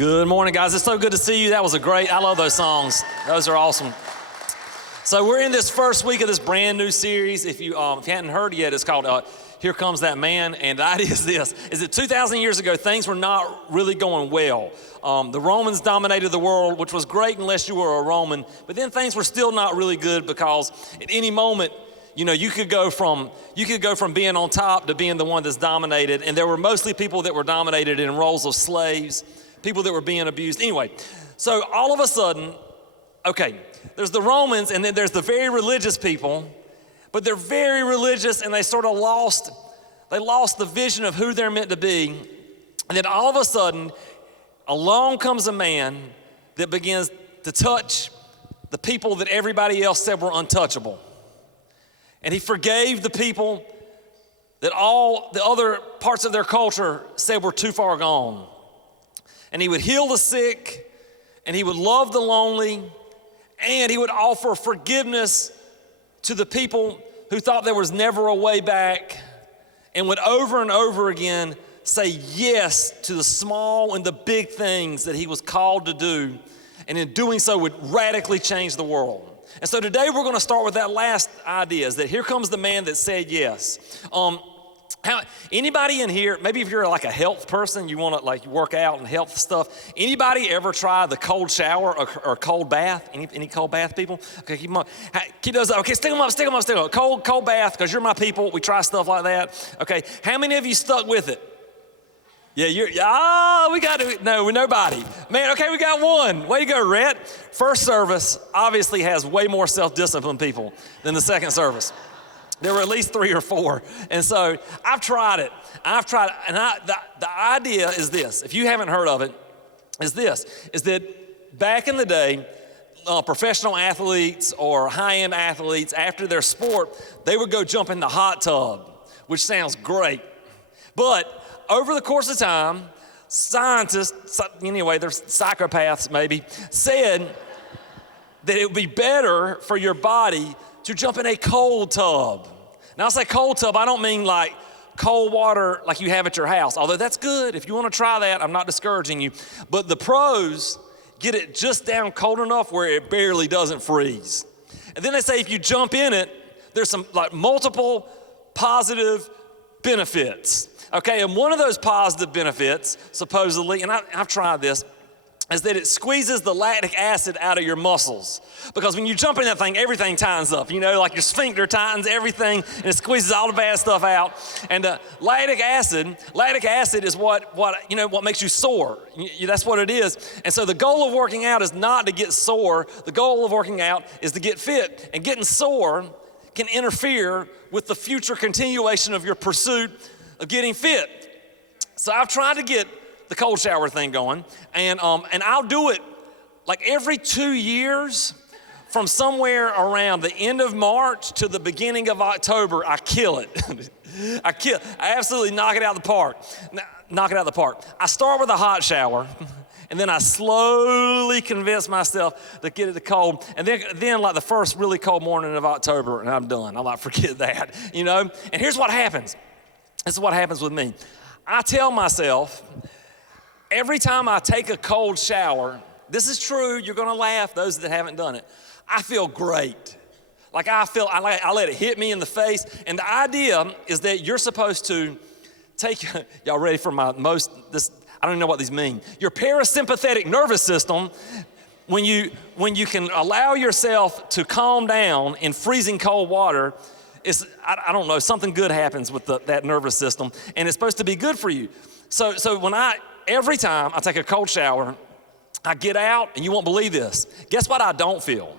Good morning, guys. It's so good to see you. That was I love those songs. Those are awesome. So we're in this first week of this brand new series. If you hadn't heard yet, it's called Here Comes That Man. And the idea is this, is that 2,000 years ago, things were not really going well. The Romans dominated the world, which was great unless you were a Roman. But then things were still not really good because at any moment, you could go from being on top to being the one that's dominated. And there were mostly people that were dominated in roles of slaves, people that were being abused. Anyway, so all of a sudden, there's the Romans and then there's the very religious people, but they're very religious and they sort of lost the vision of who they're meant to be. And then all of a sudden, along comes a man that begins to touch the people that everybody else said were untouchable. And he forgave the people that all the other parts of their culture said were too far gone. And he would heal the sick, and he would love the lonely, and he would offer forgiveness to the people who thought there was never a way back, and would over and over again say yes to the small and the big things that he was called to do, and in doing so would radically change the world. And so today we're going to start with that last idea, is that here comes the man that said yes. Anybody in here, maybe if you're like a health person, you want to work out and health stuff, anybody ever try the cold shower or cold bath? Any cold bath people? Okay, keep them up. Keep those up. Okay, stick them up. Cold bath, because you're my people. We try stuff like that. Okay, how many of you stuck with it? Yeah, nobody. Man, okay, we got one. Way to go, Rhett. First service obviously has way more self-disciplined people than the second service. There were at least 3 or 4. And so I've tried it. And the idea is this, if you haven't heard of it, is that back in the day, professional athletes or high-end athletes, after their sport, they would go jump in the hot tub, which sounds great. But over the course of time, scientists, anyway, they're psychopaths maybe, said that it would be better for your body to jump in a cold tub. Now I say cold tub, I don't mean like cold water like you have at your house, although that's good. If you want to try that, I'm not discouraging you. But the pros get it just down cold enough where it barely doesn't freeze. And then they say if you jump in it, there's some multiple positive benefits. Okay, and one of those positive benefits, supposedly, and I've tried this, is that it squeezes the lactic acid out of your muscles. Because when you jump in that thing, everything tightens up. Like your sphincter tightens everything, and it squeezes all the bad stuff out. And lactic acid is what makes you sore. That's what it is. And so the goal of working out is not to get sore. The goal of working out is to get fit. And getting sore can interfere with the future continuation of your pursuit of getting fit. So I've tried to get the cold shower thing going, and I'll do it like every 2 years from somewhere around the end of March to the beginning of October. I kill it. I absolutely knock it out of the park. I start with a hot shower, and then I slowly convince myself to get it to cold, and then like the first really cold morning of October, and I'm done. I'm like, forget that, And here's what happens. This is what happens with me. I tell myself, every time I take a cold shower, this is true, you're gonna laugh, those that haven't done it, I feel great. I let it hit me in the face, and the idea is that you're supposed to take, y'all ready for I don't even know what these mean. Your parasympathetic nervous system, when you can allow yourself to calm down in freezing cold water, I don't know, something good happens with that nervous system, and it's supposed to be good for you. So every time I take a cold shower, I get out, and you won't believe this. Guess what I don't feel?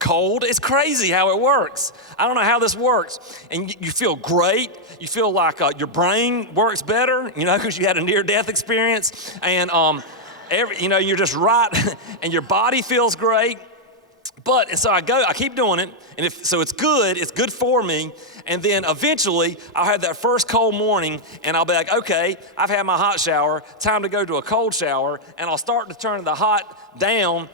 Cold. It's crazy how it works. I don't know how this works. And you feel great. You feel like your brain works better, because you had a near-death experience. And, you're just right, and your body feels great. And so I keep doing it, and so it's good for me, and then eventually I'll have that first cold morning, and I'll be like, okay, I've had my hot shower, time to go to a cold shower, and I'll start to turn the hot down,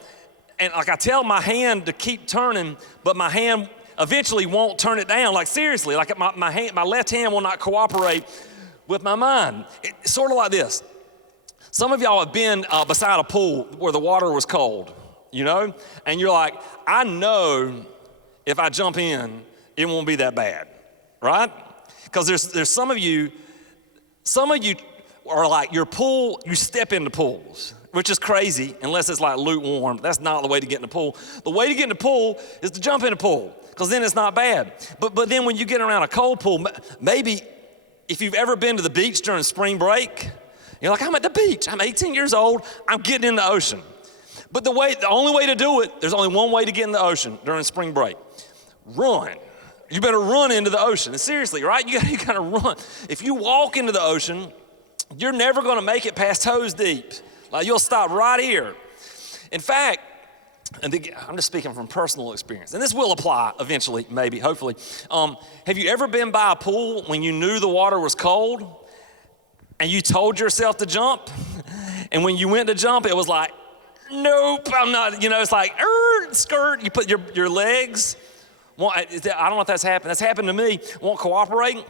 and I tell my hand to keep turning, but my hand eventually won't turn it down, seriously, my left hand will not cooperate with my mind. It's sort of like this. Some of y'all have been beside a pool where the water was cold, you know? And you're like, I know if I jump in, it won't be that bad, right? Because there's some of you are like your pool, you step into pools, which is crazy unless it's like lukewarm. That's not the way to get in the pool. The way to get in the pool is to jump in the pool, because then it's not bad. But then when you get around a cold pool, maybe if you've ever been to the beach during spring break, you're like, I'm at the beach, I'm 18 years old, I'm getting in the ocean. But the only way to do it, there's only one way to get in the ocean during spring break. Run. You better run into the ocean. And seriously, right? You gotta run. If you walk into the ocean, you're never gonna make it past toes deep. Like, you'll stop right here. In fact, I'm just speaking from personal experience, and this will apply eventually, maybe, hopefully. Have you ever been by a pool when you knew the water was cold and you told yourself to jump, and when you went to jump, it was like, nope, I'm not, it's like, skirt, you put your legs, I don't know if that's happened. That's happened to me, won't cooperate.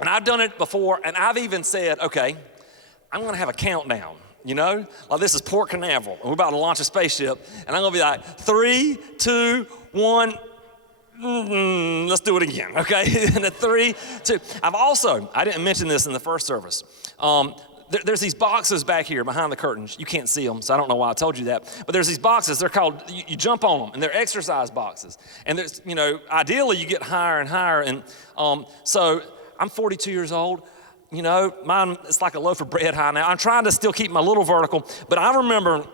And I've done it before, and I've even said, okay, I'm gonna have a countdown, like this is Port Canaveral, and we're about to launch a spaceship, and I'm gonna be like, 3, 2, 1, let's do it again, okay? And a 3, 2. I didn't mention this in the first service. There's these boxes back here behind the curtains. You can't see them, so I don't know why I told you that. But there's these boxes, they're called, you jump on them, and they're exercise boxes. And there's, ideally you get higher and higher. And so I'm 42 years old. Mine, it's like a loaf of bread high now. I'm trying to still keep my little vertical, but I remember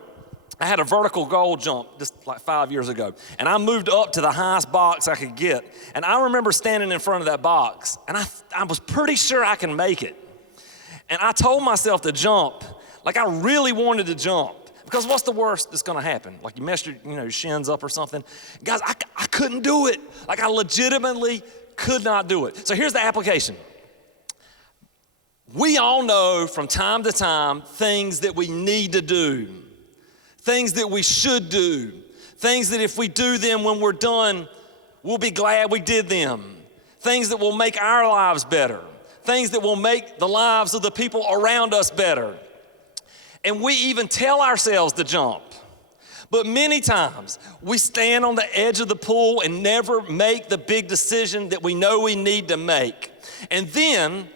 I had a vertical goal jump just like 5 years ago, and I moved up to the highest box I could get. And I remember standing in front of that box, and I was pretty sure I can make it. And I told myself to jump, like I really wanted to jump, because what's the worst that's gonna happen? Like you messed your shins up or something. Guys, I couldn't do it. Like I legitimately could not do it. So here's the application. We all know from time to time things that we need to do, things that we should do, things that if we do them when we're done, we'll be glad we did them, things that will make our lives better, things that will make the lives of the people around us better. And we even tell ourselves to jump. But many times we stand on the edge of the pool and never make the big decision that we know we need to make. And then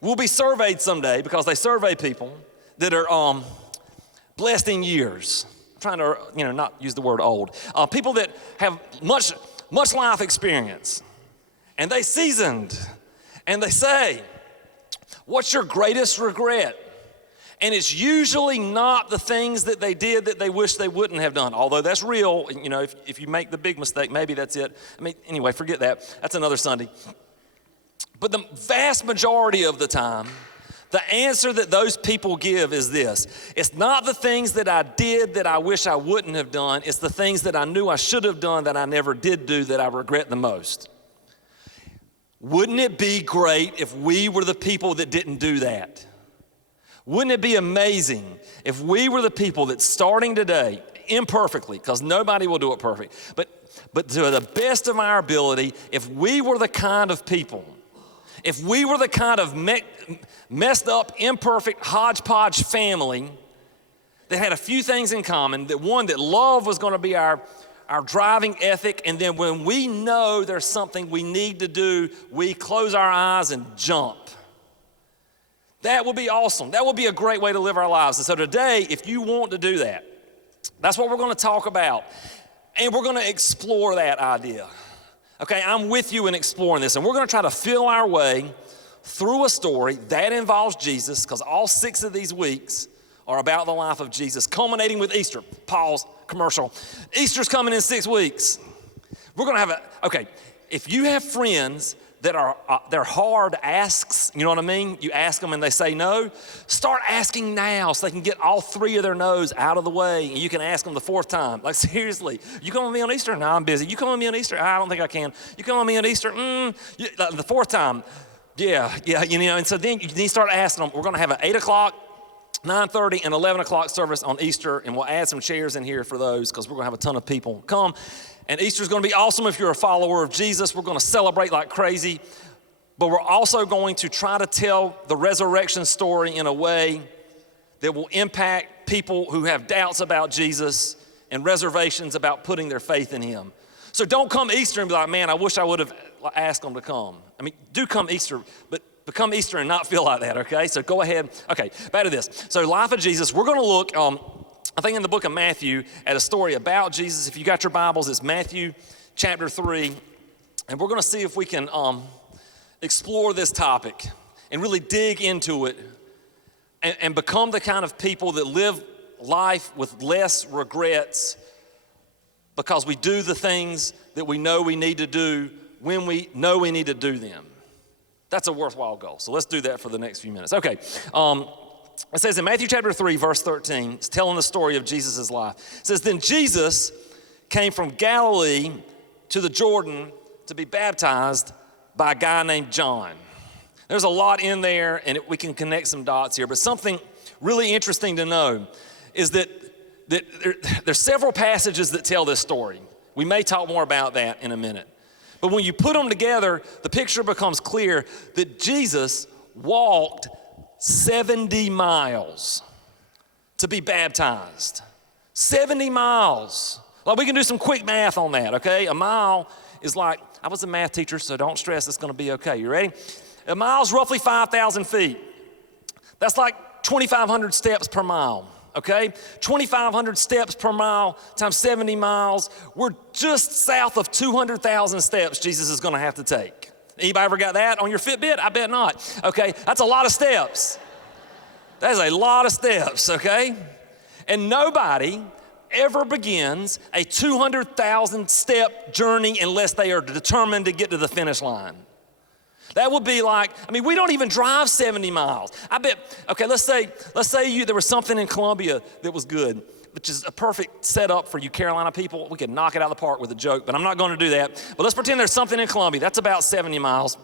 we'll be surveyed someday, because they survey people that are blessed in years. I'm trying to not use the word old. People that have much life experience, and they seasoned. And they say, what's your greatest regret? And it's usually not the things that they did that they wish they wouldn't have done, although that's real. If you make the big mistake, maybe that's it. Anyway, forget that. That's another Sunday. But the vast majority of the time, the answer that those people give is this. It's not the things that I did that I wish I wouldn't have done. It's the things that I knew I should have done that I never did do that I regret the most. Wouldn't it be great if we were the people that didn't do that? Wouldn't it be amazing if we were the people that starting today, imperfectly, because nobody will do it perfect, but to the best of our ability, if we were the kind of people, if we were the kind of messed up, imperfect, hodgepodge family that had a few things in common, that love was gonna be our driving ethic, and then when we know there's something we need to do, we close our eyes and jump. That would be awesome. That would be a great way to live our lives. And so today, if you want to do that, that's what we're gonna talk about. And we're gonna explore that idea. Okay, I'm with you in exploring this, and we're gonna try to feel our way through a story that involves Jesus, because all 6 of these weeks are about the life of Jesus, culminating with Easter. Pause, commercial. Easter's coming in 6 weeks. We're gonna have if you have friends that are, they're hard asks, you know what I mean? You ask them and they say no, start asking now so they can get all 3 of their no's out of the way, and you can ask them the 4th time. Like seriously, you come with me on Easter? No, I'm busy. You come with me on Easter? I don't think I can. You come with me on Easter? The 4th time, yeah, and so then you need to start asking them. We're gonna have an 8 o'clock, 9:30 and 11 o'clock service on Easter, and we'll add some chairs in here for those, because we're gonna have a ton of people come. And Easter's gonna be awesome if you're a follower of Jesus. We're gonna celebrate like crazy, but we're also going to try to tell the resurrection story in a way that will impact people who have doubts about Jesus and reservations about putting their faith in him. So don't come Easter and be like, man, I wish I would have asked them to come. I mean, do come Easter, but come Easter and not feel like that, okay? So go ahead. Okay, back to this. So life of Jesus, we're going to look, I think in the book of Matthew, at a story about Jesus. If you got your Bibles, it's Matthew chapter 3. And we're going to see if we can explore this topic and really dig into it and become the kind of people that live life with less regrets because we do the things that we know we need to do when we know we need to do them. That's a worthwhile goal. So let's do that for the next few minutes. Okay. It says in Matthew chapter 3, verse 13, it's telling the story of Jesus' life. It says, then Jesus came from Galilee to the Jordan to be baptized by a guy named John. There's a lot in there, and we can connect some dots here, but something really interesting to know is that there's several passages that tell this story. We may talk more about that in a minute. But when you put them together, the picture becomes clear that Jesus walked 70 miles to be baptized. 70 miles. Like, we can do some quick math on that, okay? A mile is like, I was a math teacher, so don't stress, it's gonna be okay. You ready? A mile's roughly 5,000 feet. That's like 2,500 steps per mile, okay? 2,500 steps per mile times 70 miles. We're just south of 200,000 steps Jesus is gonna have to take. Anybody ever got that on your Fitbit? I bet not, okay? That's a lot of steps. That is a lot of steps, okay? And nobody ever begins a 200,000 step journey unless they are determined to get to the finish line. That would be like, I mean, we don't even drive 70 miles. I bet, okay, let's say there was something in Columbia that was good, which is a perfect setup for you Carolina people. We could knock it out of the park with a joke, but I'm not going to do that. But let's pretend there's something in Columbia. That's about 70 miles.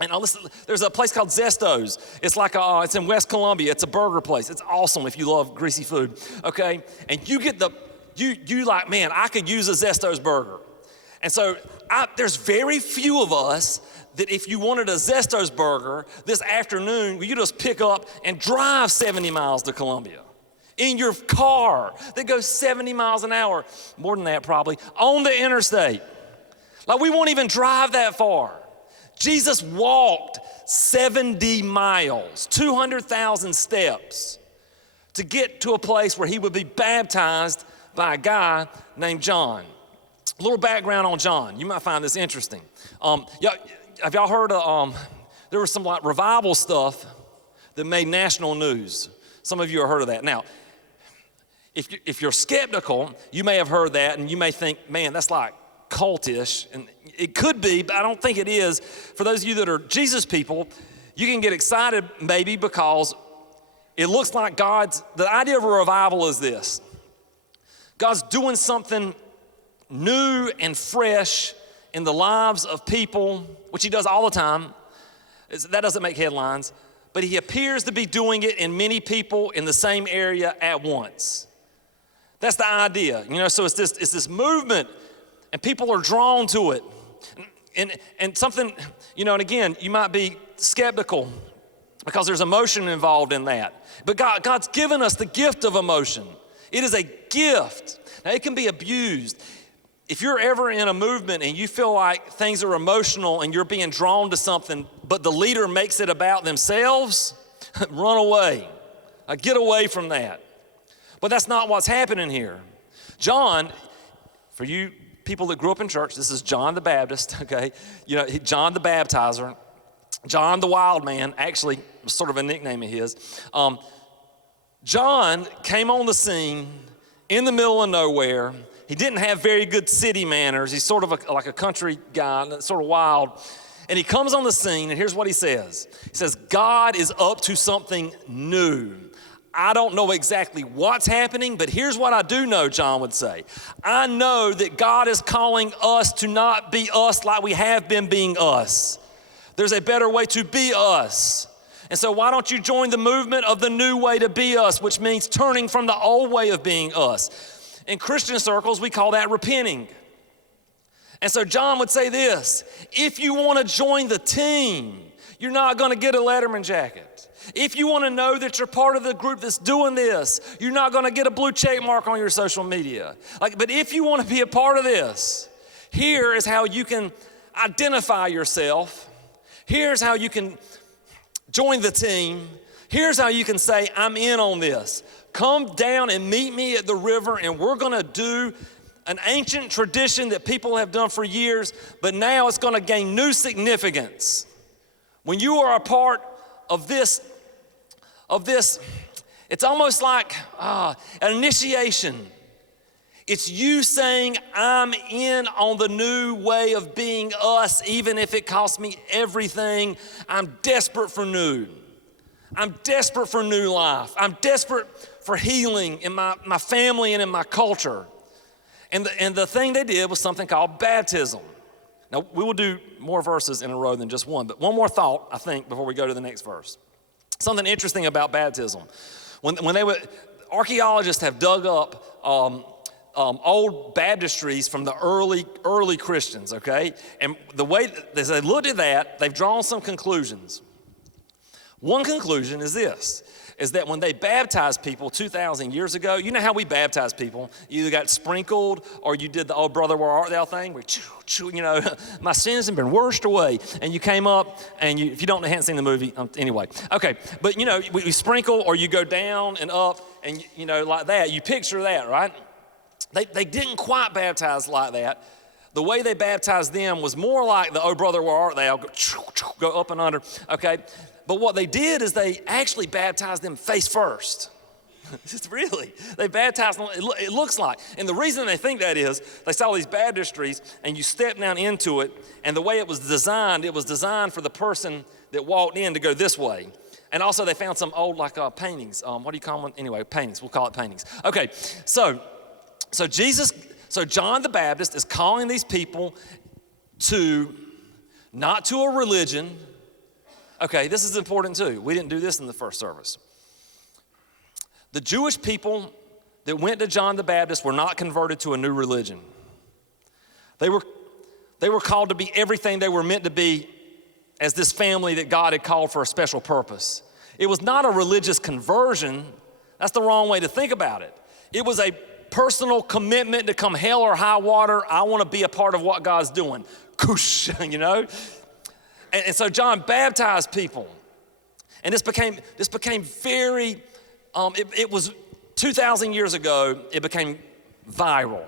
And there's a place called Zesto's. It's like it's in West Columbia. It's a burger place. It's awesome if you love greasy food, okay? And you get you like, man, I could use a Zesto's burger. And so there's very few of us that if you wanted a Zesto's burger this afternoon, you just pick up and drive 70 miles to Columbia in your car that goes 70 miles an hour, more than that probably, on the interstate. Like, we won't even drive that far. Jesus walked 70 miles, 200,000 steps to get to a place where he would be baptized by a guy named John. A little background on John. You might find this interesting. Have y'all heard of, there was some like revival stuff that made national news. Some of you have heard of that. Now, if you're skeptical, you may have heard that and you may think, man, that's like cultish. And it could be, but I don't think it is. For those of you that are Jesus people, you can get excited maybe because it looks like the idea of a revival is this. God's doing something new and fresh in the lives of people, which he does all the time. That doesn't make headlines, but he appears to be doing it in many people in the same area at once. That's the idea, so it's this movement and people are drawn to it. And something, and again, you might be skeptical because there's emotion involved in that. But God's given us the gift of emotion. It is a gift. Now, it can be abused. If you're ever in a movement and you feel like things are emotional and you're being drawn to something, but the leader makes it about themselves, run away. Get away from that. But that's not what's happening here. John, for you people that grew up in church, this is John the Baptist, okay? John the Baptizer, John the Wild Man, actually, sort of a nickname of his. John came on the scene in the middle of nowhere. He didn't have very good city manners. He's sort of like a country guy, sort of wild. And he comes on the scene, and here's what he says. He says, God is up to something new. I don't know exactly what's happening, but here's what I do know, John would say. I know that God is calling us to not be us like we have been being us. There's a better way to be us. And so why don't you join the movement of the new way to be us, which means turning from the old way of being us. In Christian circles, we call that repenting. And so John would say this, if you want to join the team, you're not going to get a Letterman jacket. If you want to know that you're part of the group that's doing this, you're not going to get a blue check mark on your social media. But if you want to be a part of this, here is how you can identify yourself. Here's how you can join the team. Here's how you can say, I'm in on this. Come down and meet me at the river, and we're going to do an ancient tradition that people have done for years, but now it's going to gain new significance. When you are a part of this, it's almost like an initiation. It's you saying, I'm in on the new way of being us, even if it costs me everything. I'm desperate for new. I'm desperate for new life. I'm desperate for healing in my family and in my culture. And the thing they did was something called baptism. Now, we will do more verses in a row than just one, but one more thought, I think, before we go to the next verse. Something interesting about baptism. Archaeologists have dug up old baptistries from the early Christians, okay? And the way as they looked at that, they've drawn some conclusions. One conclusion is this, is that when they baptized people 2,000 years ago, you know how we baptize people? You either got sprinkled or you did the "Oh brother, where art thou" thing, where my sins have been washed away, and you came up, and if you haven't seen the movie, anyway, okay, but we sprinkle, or you go down and up, and like that, you picture that, right? They didn't quite baptize like that. The way they baptized them was more like the "Oh brother, where art thou," go up and under, okay? But what they did is they actually baptized them face first. Really, they baptized them, it looks like. And the reason they think that is, they saw these baptistries, and you step down into it, and the way it was designed for the person that walked in to go this way. And also they found some old paintings. What do you call them? Anyway, paintings, we'll call it paintings. Okay, so John the Baptist is calling these people not to a religion. Okay, this is important too. We didn't do this in the first service. The Jewish people that went to John the Baptist were not converted to a new religion. They were called to be everything they were meant to be as this family that God had called for a special purpose. It was not a religious conversion. That's the wrong way to think about it. It was a personal commitment to come hell or high water. I want to be a part of what God's doing. Koosh, And so John baptized people. And this became very, it was 2,000 years ago, it became viral.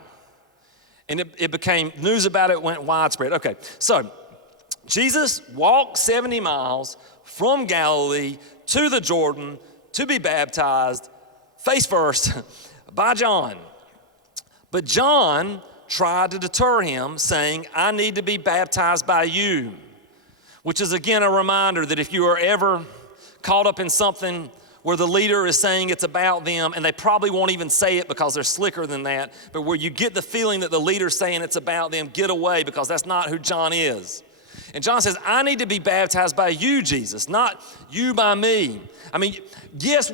And it became, news about it went widespread. Okay, so Jesus walked 70 miles from Galilee to the Jordan to be baptized, face first, by John. But John tried to deter him, saying, I need to be baptized by you. Which is, again, a reminder that if you are ever caught up in something where the leader is saying it's about them, and they probably won't even say it because they're slicker than that, but where you get the feeling that the leader's saying it's about them, get away, because that's not who John is. And John says, I need to be baptized by you, Jesus, not you by me. I mean, yes,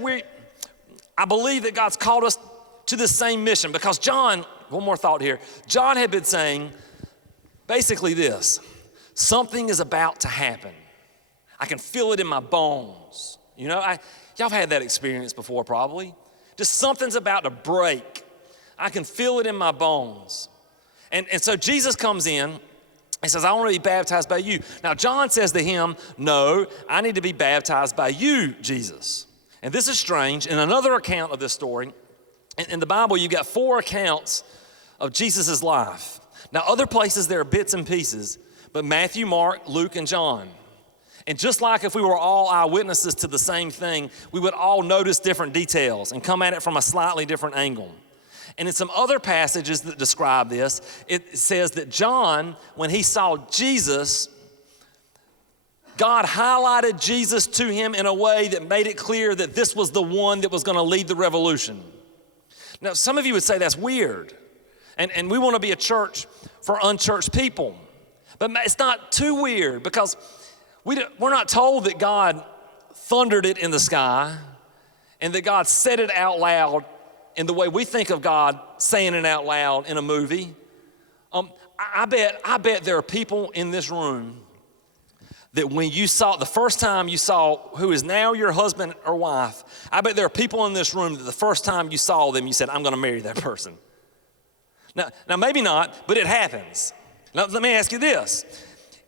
I believe that God's called us to the same mission, because John, one more thought here, John had been saying basically this: something is about to happen. I can feel it in my bones. Y'all have had that experience before probably. Just something's about to break. I can feel it in my bones. And so Jesus comes in and says, I want to be baptized by you. Now John says to him, no, I need to be baptized by you, Jesus. And this is strange. In another account of this story, in the Bible, you've got 4 accounts of Jesus' life. Now other places there are bits and pieces, but Matthew, Mark, Luke, and John. And just like if we were all eyewitnesses to the same thing, we would all notice different details and come at it from a slightly different angle. And in some other passages that describe this, it says that John, when he saw Jesus, God highlighted Jesus to him in a way that made it clear that this was the one that was going to lead the revolution. Now, some of you would say that's weird. And we want to be a church for unchurched people. But it's not too weird, because we're not told that God thundered it in the sky and that God said it out loud in the way we think of God saying it out loud in a movie. I bet there are people in this room that when you saw, the first time you saw who is now your husband or wife, I bet there are people in this room that the first time you saw them, you said, I'm going to marry that person. Now maybe not, but it happens. Now, let me ask you this.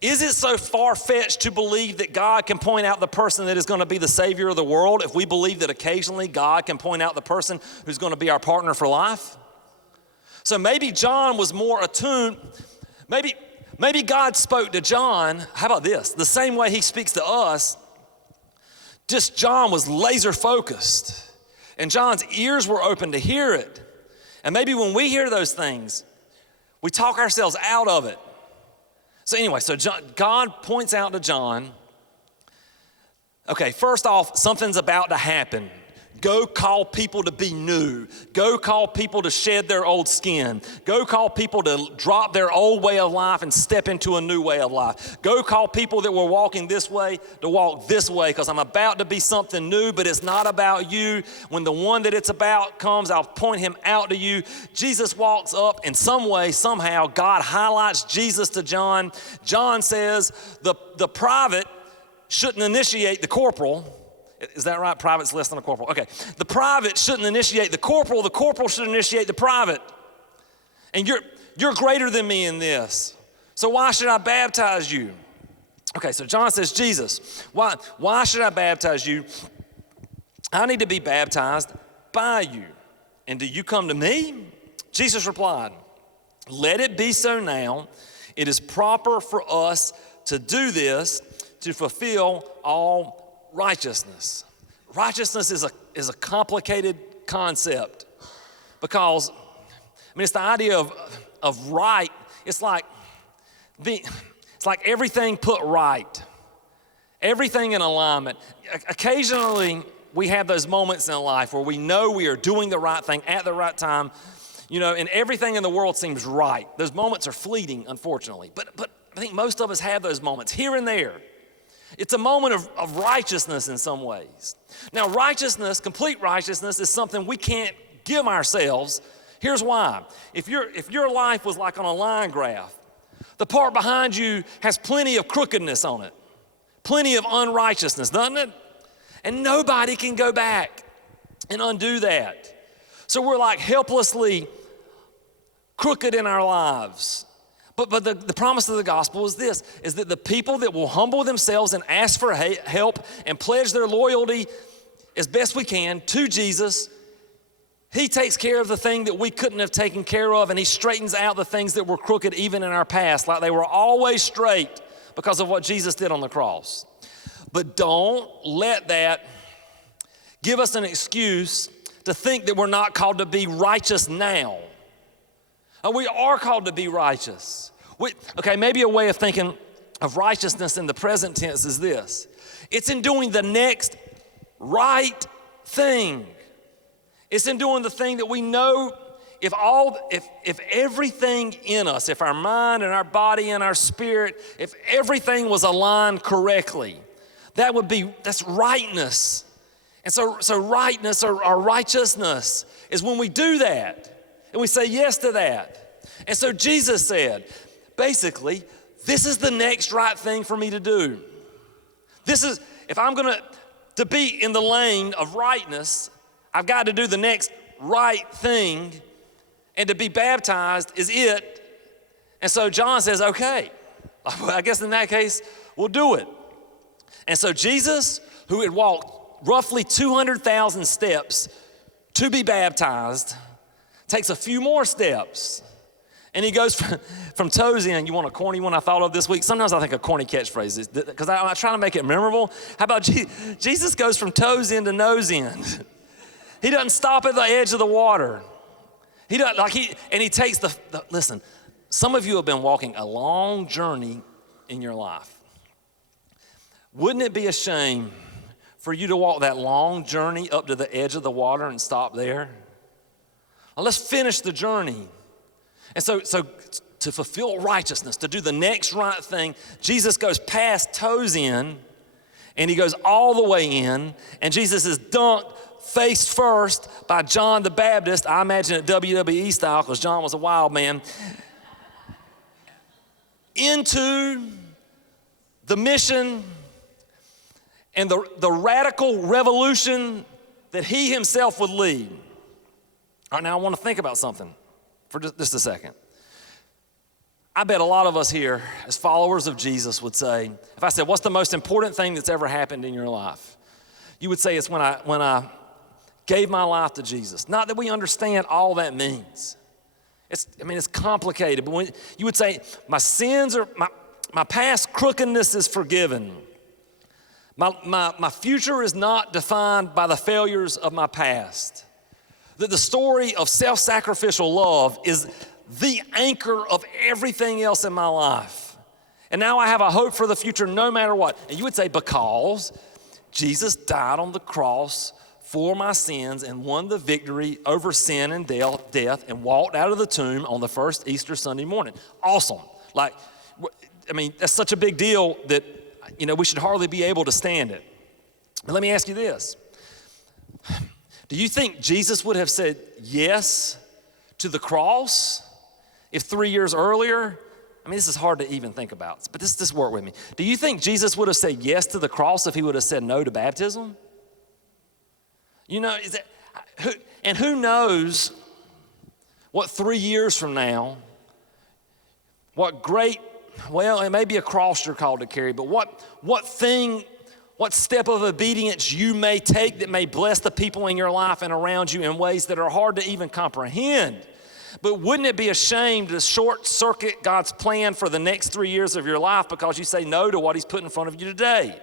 Is it so far-fetched to believe that God can point out the person that is going to be the Savior of the world if we believe that occasionally God can point out the person who's going to be our partner for life? So maybe John was more attuned. Maybe God spoke to John, how about this? The same way he speaks to us, just John was laser focused. And John's ears were open to hear it. And maybe when we hear those things, we talk ourselves out of it. So anyway, God points out to John, okay, first off, something's about to happen. Go call people to be new. Go call people to shed their old skin. Go call people to drop their old way of life and step into a new way of life. Go call people that were walking this way to walk this way, because I'm about to be something new, but it's not about you. When the one that it's about comes, I'll point him out to you. Jesus walks up in some way, somehow, God highlights Jesus to John. John says the private shouldn't initiate the corporal. Is that right? Private's less than a corporal. Okay. The private shouldn't initiate the corporal should initiate the private. And you're greater than me in this. So why should I baptize you? Okay, so John says, Jesus, why should I baptize you? I need to be baptized by you. And do you come to me? Jesus replied, let it be so now. It is proper for us to do this to fulfill all righteousness. Righteousness is a complicated concept because, it's the idea of right. It's like everything put right, everything in alignment. Occasionally, we have those moments in life where we know we are doing the right thing at the right time, and everything in the world seems right. Those moments are fleeting, unfortunately, but I think most of us have those moments here and there. It's a moment of righteousness in some ways. Now, righteousness, complete righteousness, is something we can't give ourselves. Here's why. If your life was like on a line graph, the part behind you has plenty of crookedness on it, plenty of unrighteousness, doesn't it? And nobody can go back and undo that. So we're like helplessly crooked in our lives. But the promise of the gospel is this, is that the people that will humble themselves and ask for help and pledge their loyalty as best we can to Jesus, he takes care of the thing that we couldn't have taken care of, and he straightens out the things that were crooked even in our past, like they were always straight because of what Jesus did on the cross. But don't let that give us an excuse to think that we're not called to be righteous now. We are called to be righteous. Maybe a way of thinking of righteousness in the present tense is this. It's in doing the next right thing. It's in doing the thing that we know if everything in us, if our mind and our body and our spirit, if everything was aligned correctly, that's rightness. And so rightness or righteousness is when we do that and we say yes to that. And so Jesus said, basically, this is the next right thing for me to do. If I'm going to be in the lane of rightness, I've got to do the next right thing, and to be baptized is it. And so John says, okay, I guess in that case, we'll do it. And so Jesus, who had walked roughly 200,000 steps to be baptized, takes a few more steps. And he goes from toes in. You want a corny one I thought of this week? Sometimes I think of corny catchphrases because I'm trying to make it memorable. How about Jesus goes from toes in to nose in. He doesn't stop at the edge of the water. He takes listen, some of you have been walking a long journey in your life. Wouldn't it be a shame for you to walk that long journey up to the edge of the water and stop there? Well, let's finish the journey. And so to fulfill righteousness, to do the next right thing, Jesus goes past toes in, and he goes all the way in, and Jesus is dunked face first by John the Baptist. I imagine it WWE style because John was a wild man. Into the mission and the radical revolution that he himself would lead. All right, now I want to think about something for just a second. I bet a lot of us here as followers of Jesus would say, if I said, what's the most important thing that's ever happened in your life? You would say it's when I gave my life to Jesus. Not that we understand all that means. It's complicated, but when you would say, my sins are, my past crookedness is forgiven. My future is not defined by the failures of my past. That the story of self-sacrificial love is the anchor of everything else in my life. And now I have a hope for the future no matter what. And you would say, because Jesus died on the cross for my sins and won the victory over sin and death and walked out of the tomb on the first Easter Sunday morning. Awesome. That's such a big deal that, we should hardly be able to stand it. But let me ask you this. Do you think Jesus would have said yes to the cross if 3 years earlier, this is hard to even think about, but this work with me. Do you think Jesus would have said yes to the cross if he would have said no to baptism? Who knows what 3 years from now, it may be a cross you're called to carry, but what step of obedience you may take that may bless the people in your life and around you in ways that are hard to even comprehend. But wouldn't it be a shame to short circuit God's plan for the next 3 years of your life because you say no to what he's put in front of you today?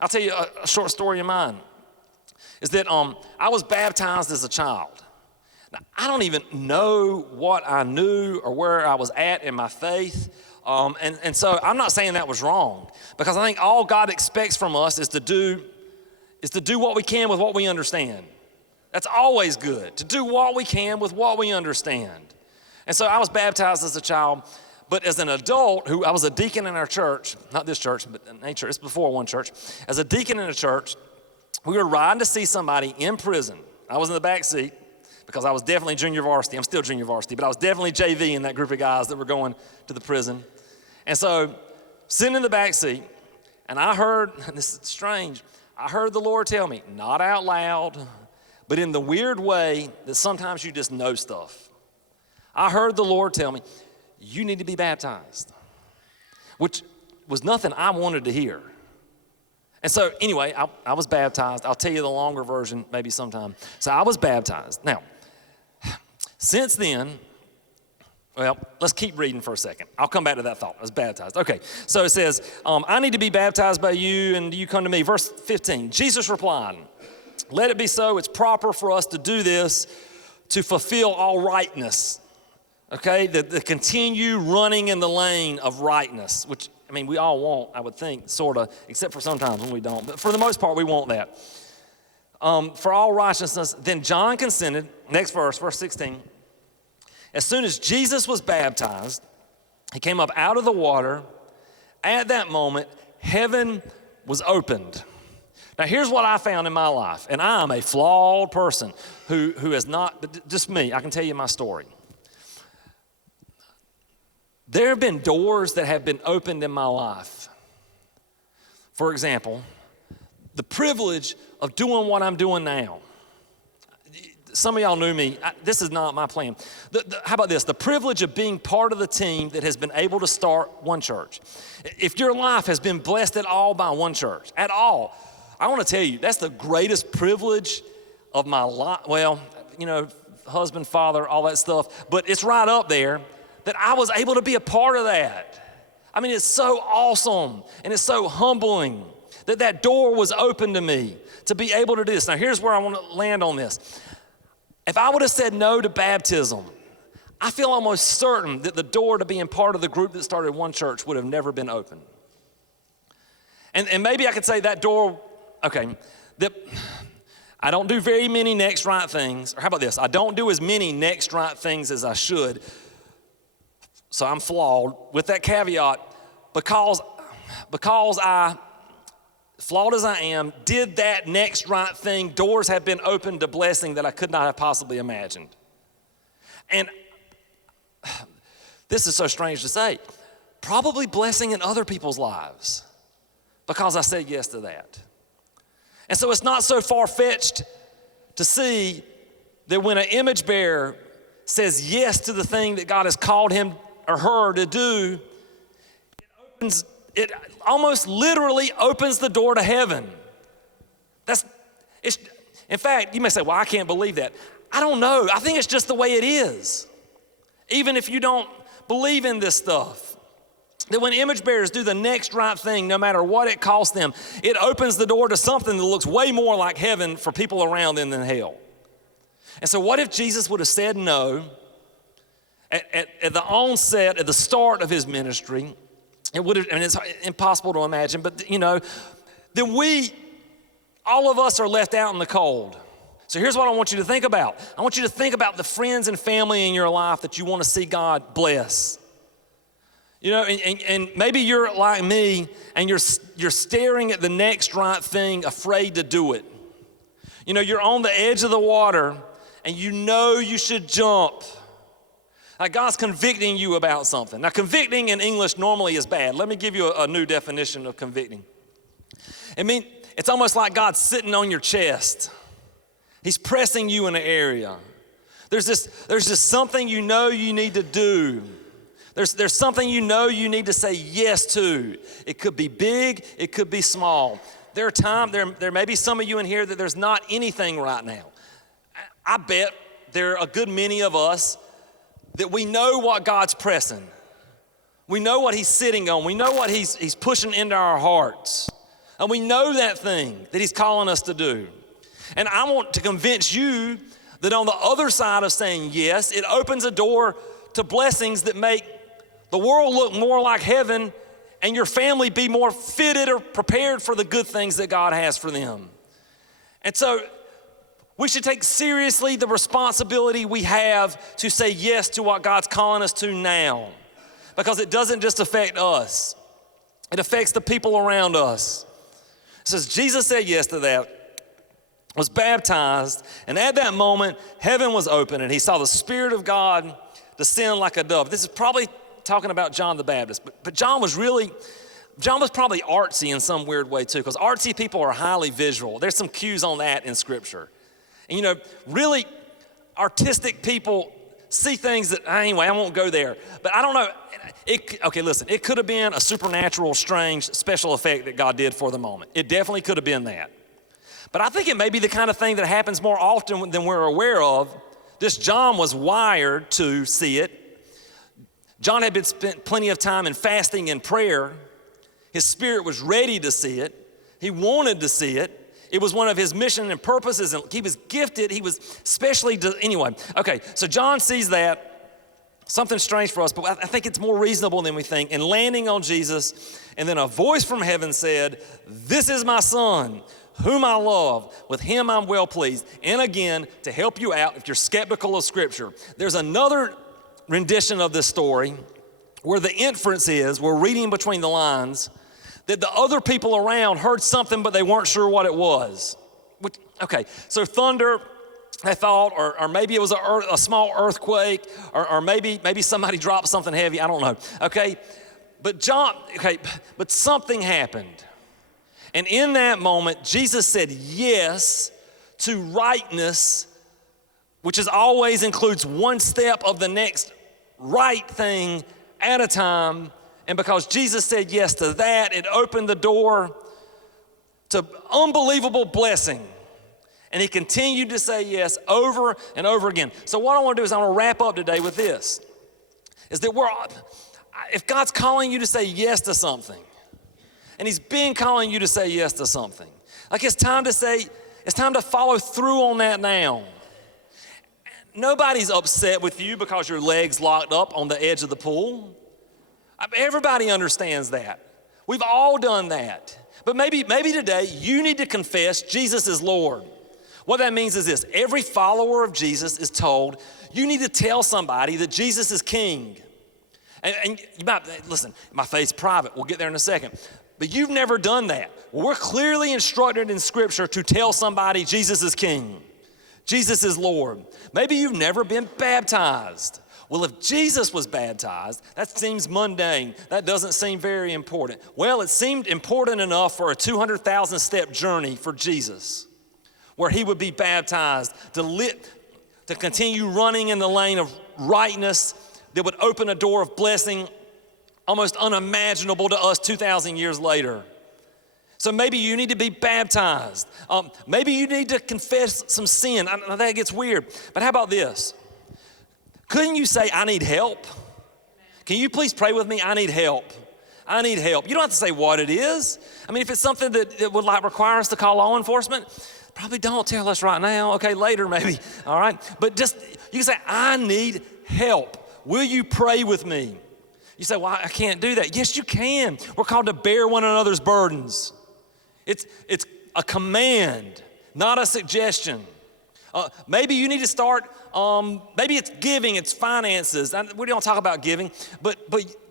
I'll tell you a short story of mine. Is that I was baptized as a child. Now, I don't even know what I knew or where I was at in my faith. And so I'm not saying that was wrong, because I think all God expects from us is to do what we can with what we understand. That's always good, to do what we can with what we understand. And so I was baptized as a child, but as an adult, I was a deacon in our church, not this church, but in a church, it's before one church. As a deacon in a church, we were riding to see somebody in prison. I was in the back seat because I was definitely junior varsity. I'm still junior varsity, but I was definitely JV in that group of guys that were going to the prison. And so sitting in the back seat, and I heard, and this is strange, I heard the Lord tell me, not out loud, but in the weird way that sometimes you just know stuff. I heard the Lord tell me, you need to be baptized, which was nothing I wanted to hear. And so anyway, I was baptized. I'll tell you the longer version maybe sometime. So I was baptized. Now, since then, let's keep reading for a second. I'll come back to that thought. I was baptized. Okay, so it says, I need to be baptized by you, and you come to me. Verse 15, Jesus replied, let it be so. It's proper for us to do this to fulfill all rightness. Okay, the continue running in the lane of rightness, which, we all want, I would think, sort of, except for sometimes when we don't. But for the most part, we want that. For all righteousness, then John consented. Next verse 16. As soon as Jesus was baptized, he came up out of the water. At that moment, heaven was opened. Now, here's what I found in my life, and I am a flawed person who has not, just me, I can tell you my story. There have been doors that have been opened in my life. For example, the privilege of doing what I'm doing now. Some of y'all knew me. This is not my plan. How about this? The privilege of being part of the team that has been able to start one church. If your life has been blessed at all by one church, at all, I want to tell you, that's the greatest privilege of my life. Well, husband, father, all that stuff, but it's right up there that I was able to be a part of that. It's so awesome, and it's so humbling that door was open to me to be able to do this. Now, here's where I want to land on this. If I would have said no to baptism, I feel almost certain that the door to being part of the group that started one church would have never been open. And maybe I could say that door, that I don't do very many next right things. Or how about this? I don't do as many next right things as I should. So I'm flawed with that caveat because I, flawed as I am, did that next right thing. Doors have been opened to blessing that I could not have possibly imagined. And this is so strange to say, probably blessing in other people's lives because I said yes to that. And so it's not so far-fetched to see that when an image bearer says yes to the thing that God has called him or her to do, it almost literally opens the door to heaven. In fact, you may say, well, I can't believe that. I don't know. I think it's just the way it is. Even if you don't believe in this stuff, that when image bearers do the next right thing, no matter what it costs them, it opens the door to something that looks way more like heaven for people around them than hell. And so what if Jesus would have said no at the onset, at the start of his ministry? It would have, and it's impossible to imagine, but then all of us are left out in the cold. So here's what I want you to think about. I want you to think about the friends and family in your life that you want to see God bless. And maybe you're like me and you're staring at the next right thing, afraid to do it. You're on the edge of the water and you should jump. Like God's convicting you about something. Now, convicting in English normally is bad. Let me give you a new definition of convicting. It's almost like God's sitting on your chest. He's pressing you in an area. There's just something you need to do. There's something you need to say yes to. It could be big, it could be small. There may be some of you in here that there's not anything right now. I bet there are a good many of us that we know what God's pressing. We know what he's sitting on. We know what he's pushing into our hearts. And we know that thing that he's calling us to do. And I want to convince you that on the other side of saying yes, it opens a door to blessings that make the world look more like heaven and your family be more fitted or prepared for the good things that God has for them. And so we should take seriously the responsibility we have to say yes to what God's calling us to now, because it doesn't just affect us. It affects the people around us. It says Jesus said yes to that, was baptized, and at that moment, heaven was open, and he saw the Spirit of God descend like a dove. This is probably talking about John the Baptist, but John was probably artsy in some weird way too, because artsy people are highly visual. There's some cues on that in Scripture. And really artistic people see things that, anyway, I won't go there. But I don't know, it could have been a supernatural, strange, special effect that God did for the moment. It definitely could have been that. But I think it may be the kind of thing that happens more often than we're aware of. This John was wired to see it. John had spent plenty of time in fasting and prayer. His spirit was ready to see it. He wanted to see it. It was one of his mission and purposes, and he was gifted. He was specially, anyway. Okay, so John sees that, something strange for us, but I think it's more reasonable than we think. And landing on Jesus, and then a voice from heaven said, "This is my son, whom I love. With him I'm well pleased." And again, to help you out, if you're skeptical of Scripture, there's another rendition of this story where the inference is, we're reading between the lines, that the other people around heard something, but they weren't sure what it was. Okay, so thunder, they thought, or maybe it was a small earthquake, or maybe somebody dropped something heavy, I don't know, okay? But something happened. And in that moment, Jesus said yes to rightness, which always includes one step of the next right thing at a time. And because Jesus said yes to that, it opened the door to unbelievable blessing. And he continued to say yes over and over again. So what I want to do is I want to wrap up today with this, is that if God's calling you to say yes to something, and he's been calling you to say yes to something, like it's time to follow through on that now. Nobody's upset with you because your leg's locked up on the edge of the pool. Everybody understands that. We've all done that. But maybe today you need to confess Jesus is Lord. What that means is this: every follower of Jesus is told you need to tell somebody that Jesus is King. And you might, listen, my faith's private. We'll get there in a second. But you've never done that. Well, we're clearly instructed in Scripture to tell somebody Jesus is King. Jesus is Lord. Maybe you've never been baptized. Well, if Jesus was baptized, that seems mundane. That doesn't seem very important. Well, it seemed important enough for a 200,000 step journey for Jesus, where he would be baptized to continue running in the lane of rightness that would open a door of blessing almost unimaginable to us 2,000 years later. So maybe you need to be baptized. Maybe you need to confess some sin. I know that gets weird, but how about this? Couldn't you say, I need help? Can you please pray with me? I need help. I need help. You don't have to say what it is. I mean, if it's something that would require us to call law enforcement, probably don't tell us right now. Okay, later maybe, all right? But just, you can say, I need help. Will you pray with me? You say, well, I can't do that. Yes, you can. We're called to bear one another's burdens. It's a command, not a suggestion. Maybe you need to start, maybe it's giving, it's finances. We don't talk about giving, but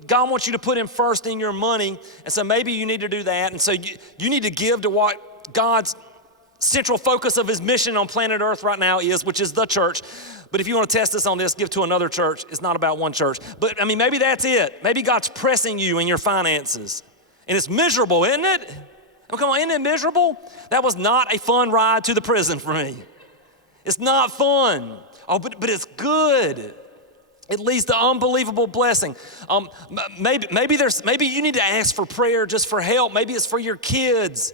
God wants you to put him first in your money, and so maybe you need to do that. And so you need to give to what God's central focus of his mission on planet Earth right now is, which is the church. But if you want to test us on this, give to another church. It's not about one church. But I mean, maybe that's it. Maybe God's pressing you in your finances. And it's miserable, isn't it? Oh, come on, isn't it miserable? That was not a fun ride to the prison for me. It's not fun. Oh, but it's good. It leads to unbelievable blessing. Maybe you need to ask for prayer just for help. Maybe it's for your kids.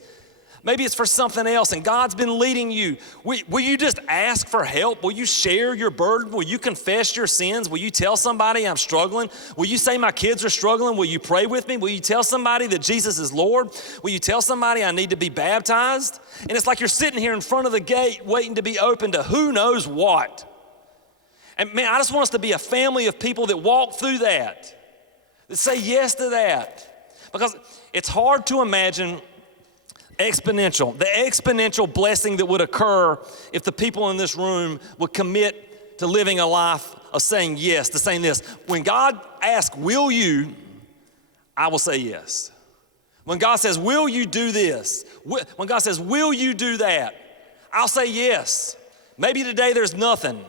Maybe it's for something else, and God's been leading you. Will you just ask for help? Will you share your burden? Will you confess your sins? Will you tell somebody I'm struggling? Will you say my kids are struggling? Will you pray with me? Will you tell somebody that Jesus is Lord? Will you tell somebody I need to be baptized? And it's like you're sitting here in front of the gate waiting to be open to who knows what. And man, I just want us to be a family of people that walk through that say yes to that. Because it's hard to imagine the exponential blessing that would occur if the people in this room would commit to living a life of saying yes, to saying this. When God asks, will you, I will say yes. When God says, will you do this? When God says, will you do that? I'll say yes. Maybe today there's nothing,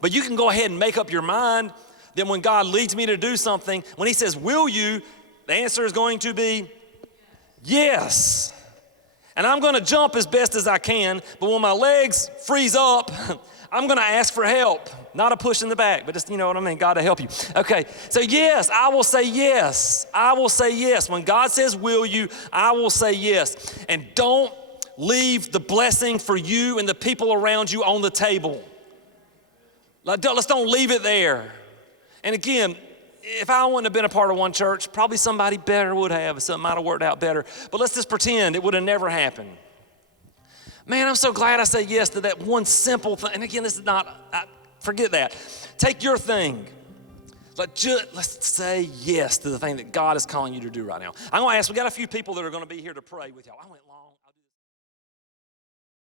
but you can go ahead and make up your mind that when God leads me to do something, when he says, will you, the answer is going to be yes. And I'm gonna jump as best as I can, but when my legs freeze up, I'm gonna ask for help. Not a push in the back, but just, you know what I mean, God to help you. Okay, so yes, I will say yes. I will say yes. When God says, will you, I will say yes. And don't leave the blessing for you and the people around you on the table. Let's don't leave it there. And again, if I wouldn't have been a part of one church, probably somebody better would have. Something might have worked out better. But let's just pretend it would have never happened. Man, I'm so glad I said yes to that one simple thing. And again, this is not, forget that. Take your thing. Let's say yes to the thing that God is calling you to do right now. I'm going to ask, we got a few people that are going to be here to pray with y'all. I went long.